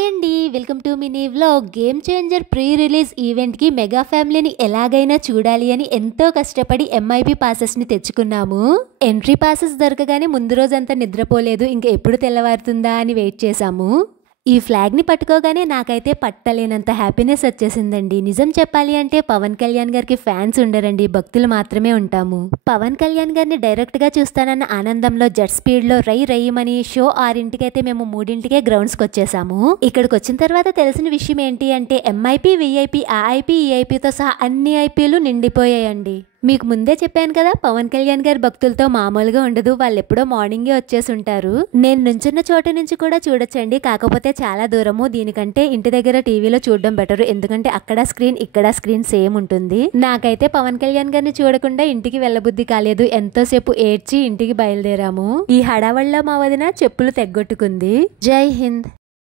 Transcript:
Hi అండి, welcome to mini vlog. Game changer pre release ఈవెంట్కి mega ఫ్యామిలీని ఎలాగైనా చూడాలి అని ఎంతో కష్టపడి ఎంఐపి పాసెస్ని తెచ్చుకున్నాము. ఎంట్రీ పాసెస్ దొరకగానే ముందు రోజంతా నిద్రపోలేదు, ఇంకా ఎప్పుడు తెల్లవారుతుందా అని వెయిట్ చేశాము. ఈ ఫ్లాగ్ని పట్టుకోగానే నాకైతే పట్టలేనంత హ్యాపీనెస్ వచ్చేసిందండి. నిజం చెప్పాలి అంటే పవన్ కళ్యాణ్ గారికి ఫ్యాన్స్ ఉండరండి, భక్తులు మాత్రమే ఉంటాము. పవన్ కళ్యాణ్ గారిని డైరెక్ట్గా చూస్తానన్న ఆనందంలో జెట్ స్పీడ్లో రయ్యమని షో 6ంటికి అయితే మేము 3ంటికే గ్రౌండ్స్కి వచ్చేసాము. ఇక్కడికి వచ్చిన తర్వాత తెలిసిన విషయం ఏంటి అంటే ఎంఐపి, విఐపి, ఆఐపి, ఈఐపితో సహా అన్ని ఐపీలు నిండిపోయాయండి. మీకు ముందే చెప్పాను కదా, పవన్ కళ్యాణ్ గారి భక్తులతో మామూలుగా ఉండదు. వాళ్ళు ఎప్పుడో మార్నింగే వచ్చేసి ఉంటారు. నేను నుంచున్న చోట నుంచి కూడా చూడొచ్చండి, కాకపోతే చాలా దూరము. దీనికంటే ఇంటి దగ్గర టీవీలో చూడడం బెటర్, ఎందుకంటే అక్కడ స్క్రీన్ ఇక్కడ స్క్రీన్ సేమ్ ఉంటుంది. నాకైతే పవన్ కళ్యాణ్ గారిని చూడకుండా ఇంటికి వెళ్ళబుద్ధి కాలేదు. ఎంతోసేపు ఏడ్చి ఇంటికి బయలుదేరాము. ఈ హడావడిలో మా వదిన చెప్పులు తెగ్గొట్టుకుంది. జై హింద్.